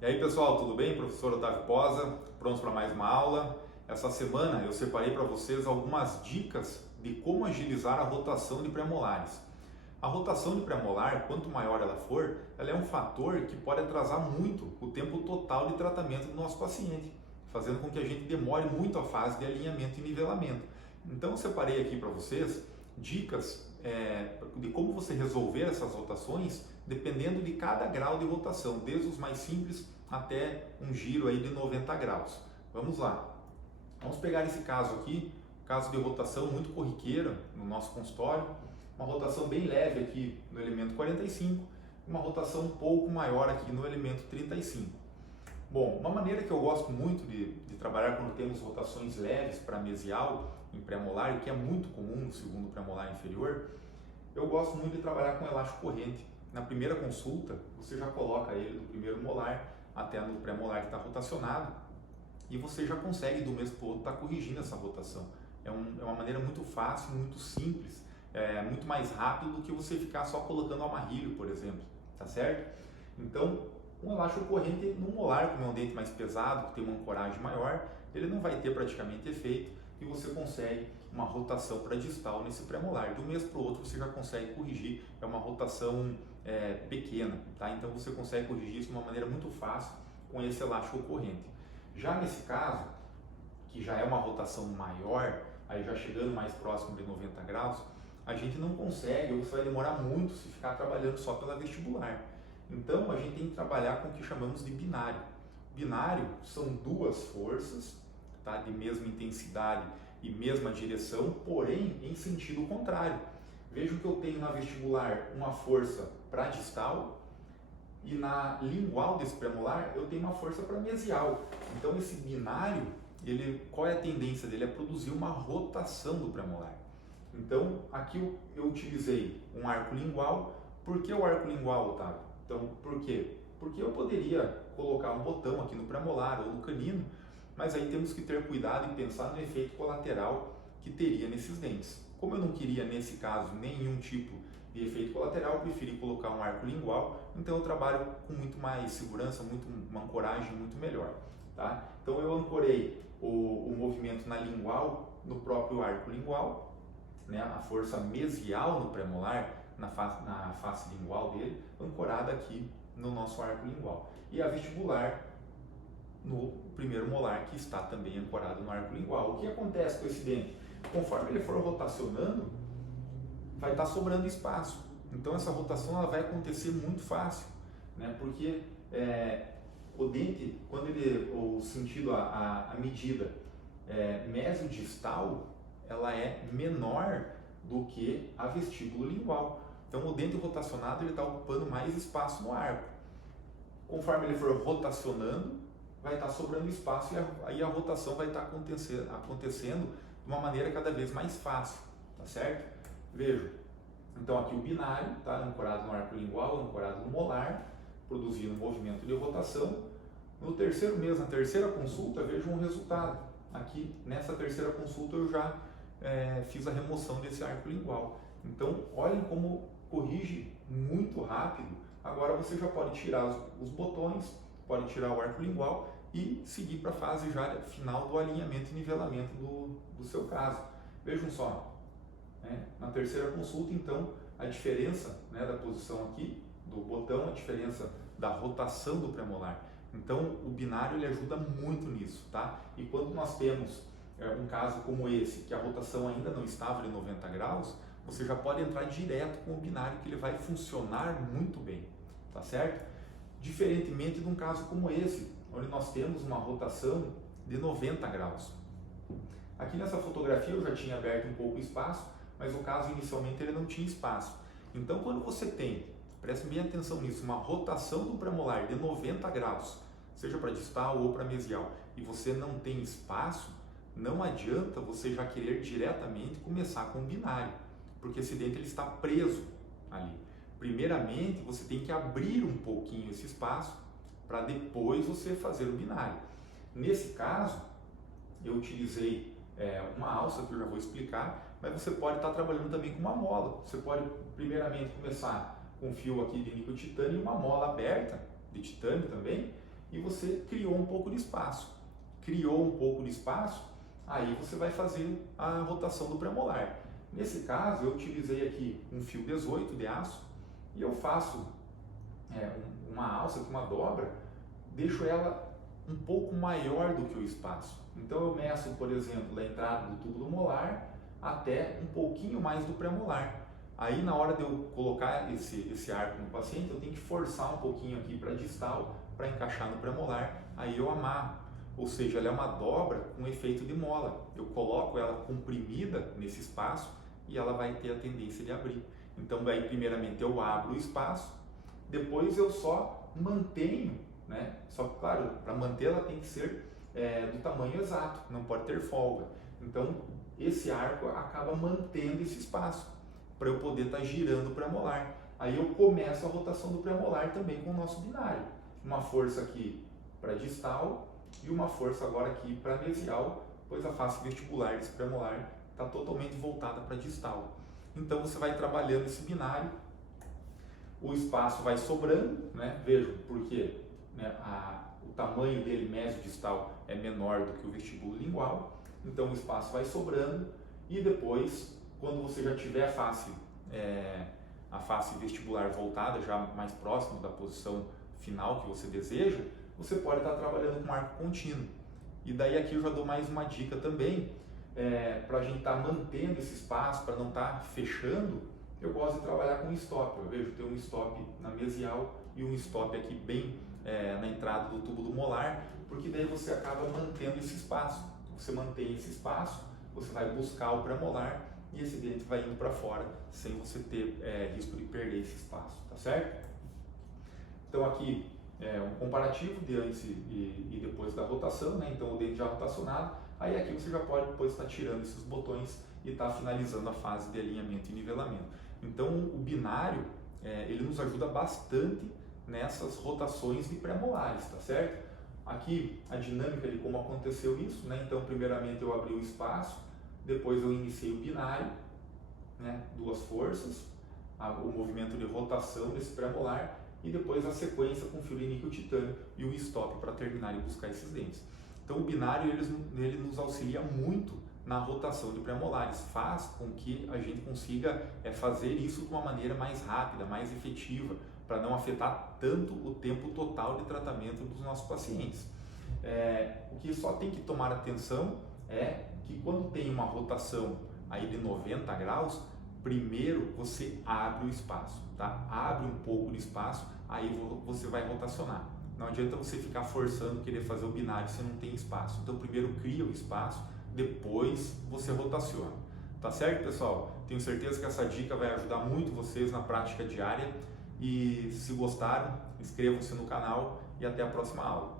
E aí pessoal, tudo bem? Professor Otávio Posa, prontos para mais uma aula? Essa semana eu separei para vocês algumas dicas de como agilizar a rotação de premolares. A rotação de premolar, quanto maior ela for, ela é um fator que pode atrasar muito o tempo total de tratamento do nosso paciente, fazendo com que a gente demore muito a fase de alinhamento e nivelamento. Então eu separei aqui para vocês dicas de como você resolver essas rotações dependendo de cada grau de rotação, desde os mais simples até um giro aí de 90 graus. Vamos lá. Vamos pegar esse caso aqui, caso de rotação muito corriqueira no nosso consultório, uma rotação bem leve aqui no elemento 45, uma rotação um pouco maior aqui no elemento 35. Bom, uma maneira que eu gosto muito de trabalhar quando temos rotações leves para mesial em pré-molar, e que é muito comum no segundo pré-molar inferior, eu gosto muito de trabalhar com elástico corrente. Na primeira consulta, você já coloca ele do primeiro molar até no pré-molar que está rotacionado e você já consegue do mês para o outro estar corrigindo essa rotação. É uma maneira muito fácil, muito simples, muito mais rápido do que você ficar só colocando amarrilho, por exemplo, tá certo? Então, um elástico corrente no molar, como é um dente mais pesado, que tem uma ancoragem maior, ele não vai ter praticamente efeito e você consegue uma rotação para distal nesse pré-molar. De um mês para o outro você já consegue corrigir, é uma rotação pequena, tá? Então você consegue corrigir isso de uma maneira muito fácil com esse elástico corrente. Já nesse caso, que já é uma rotação maior, aí já chegando mais próximo de 90 graus, a gente não consegue, ou você vai demorar muito se ficar trabalhando só pela vestibular. Então a gente tem que trabalhar com o que chamamos de binário. Binário são duas forças, tá, de mesma intensidade e mesma direção, porém em sentido contrário. Vejo que eu tenho na vestibular uma força para distal e na lingual desse premolar eu tenho uma força para mesial. Então esse binário, qual é a tendência dele? É produzir uma rotação do premolar. Então aqui eu utilizei um arco lingual. Por que o arco lingual, Otávio? Então, por quê? Porque eu poderia colocar um botão aqui no premolar ou no canino, mas aí temos que ter cuidado e pensar no efeito colateral que teria nesses dentes. Como eu não queria, nesse caso, nenhum tipo de efeito colateral, eu preferi colocar um arco lingual, então eu trabalho com muito mais segurança, uma ancoragem muito melhor. Tá? Então eu ancorei o movimento na lingual, no próprio arco lingual, né? A força mesial no premolar, na face lingual dele, ancorada aqui no nosso arco lingual. E a vestibular no primeiro molar, que está também ancorado no arco lingual. O que acontece com esse dente? Conforme ele for rotacionando, vai estar sobrando espaço. Então essa rotação ela vai acontecer muito fácil, né? Porque o dente, quando o sentido, a medida mesodistal, ela é menor do que a vestíbulo lingual. Então o dente rotacionado ele está ocupando mais espaço no arco. Conforme ele for rotacionando, vai estar sobrando espaço e aí a rotação vai estar acontecendo de uma maneira cada vez mais fácil, tá certo? Veja, então aqui o binário está ancorado no arco lingual, ancorado no molar, produzindo um movimento de rotação. No terceiro mês, na terceira consulta, veja um resultado. Aqui nessa terceira consulta eu já fiz a remoção desse arco lingual. Então olhem como corrige muito rápido. Agora você já pode tirar os botões, pode tirar o arco lingual e seguir para a fase já final do alinhamento e nivelamento do seu caso. Vejam só, na terceira consulta, então, a diferença da posição aqui do botão, a diferença da rotação do premolar. Então, o binário ele ajuda muito nisso, tá? E quando nós temos um caso como esse, que a rotação ainda não estava de 90 graus, você já pode entrar direto com o binário, que ele vai funcionar muito bem, tá certo? Diferentemente de um caso como esse, onde nós temos uma rotação de 90 graus. Aqui nessa fotografia eu já tinha aberto um pouco o espaço, mas o caso inicialmente ele não tinha espaço. Então quando você tem, preste bem atenção nisso, uma rotação do premolar de 90 graus, seja para distal ou para mesial, e você não tem espaço, não adianta você já querer diretamente começar com o binário, porque esse dente ele está preso ali. Primeiramente, você tem que abrir um pouquinho esse espaço para depois você fazer o binário. Nesse caso, eu utilizei uma alça, que eu já vou explicar, mas você pode estar trabalhando também com uma mola. Você pode, primeiramente, começar com um fio aqui de níquel titânio e uma mola aberta de titânio também, e você criou um pouco de espaço. Criou um pouco de espaço, aí você vai fazer a rotação do premolar. Nesse caso, eu utilizei aqui um fio 18 de aço e eu faço uma alça, uma dobra, deixo ela um pouco maior do que o espaço. Então eu meço, por exemplo, da entrada do tubo do molar até um pouquinho mais do premolar. Aí na hora de eu colocar esse arco no paciente, eu tenho que forçar um pouquinho aqui para distal, para encaixar no premolar, aí eu amarro. Ou seja, ela é uma dobra com efeito de mola. Eu coloco ela comprimida nesse espaço e ela vai ter a tendência de abrir. Então daí primeiramente eu abro o espaço, depois eu só mantenho, né? Só que claro, para manter ela tem que ser do tamanho exato, não pode ter folga. Então esse arco acaba mantendo esse espaço para eu poder estar girando o premolar. Aí eu começo a rotação do premolar também com o nosso binário. Uma força aqui para distal e uma força agora aqui para mesial, pois a face vestibular desse premolar está totalmente voltada para distal. Então você vai trabalhando esse binário, o espaço vai sobrando, né? Vejam, porque né, o tamanho dele, mesio-distal, é menor do que o vestíbulo lingual, então o espaço vai sobrando e depois, quando você já tiver a face vestibular voltada, já mais próximo da posição final que você deseja, você pode estar trabalhando com arco contínuo. E daí aqui eu já dou mais uma dica também, para a gente estar mantendo esse espaço, para não estar fechando. Eu gosto de trabalhar com stop. Eu vejo ter um stop na mesial e um stop aqui bem na entrada do tubo do molar, porque daí você acaba mantendo esse espaço. Você mantém esse espaço, você vai buscar o premolar e esse dente vai indo para fora sem você ter risco de perder esse espaço, tá certo? Então aqui um comparativo de antes e depois da rotação, né? Então o dente já rotacionado, aí aqui você já pode depois estar tirando esses botões e estar finalizando a fase de alinhamento e nivelamento. Então o binário ele nos ajuda bastante nessas rotações de pré-molares, tá certo? Aqui a dinâmica de como aconteceu isso, né? Então primeiramente eu abri o espaço, depois eu iniciei o binário, né? Duas forças, o movimento de rotação desse pré-molar e depois a sequência com fio de níquel titânio e o stop para terminar e buscar esses dentes. Então o binário ele nos auxilia muito na rotação de pré-molares, faz com que a gente consiga fazer isso de uma maneira mais rápida, mais efetiva, para não afetar tanto o tempo total de tratamento dos nossos pacientes. O que só tem que tomar atenção é que quando tem uma rotação aí de 90 graus, primeiro você abre o espaço, tá? Abre um pouco de espaço, aí você vai rotacionar. Não adianta você ficar forçando, querer fazer o binário se não tem espaço. Então primeiro cria o espaço, depois você rotaciona. Tá certo, pessoal? Tenho certeza que essa dica vai ajudar muito vocês na prática diária. E se gostaram, inscrevam-se no canal e até a próxima aula.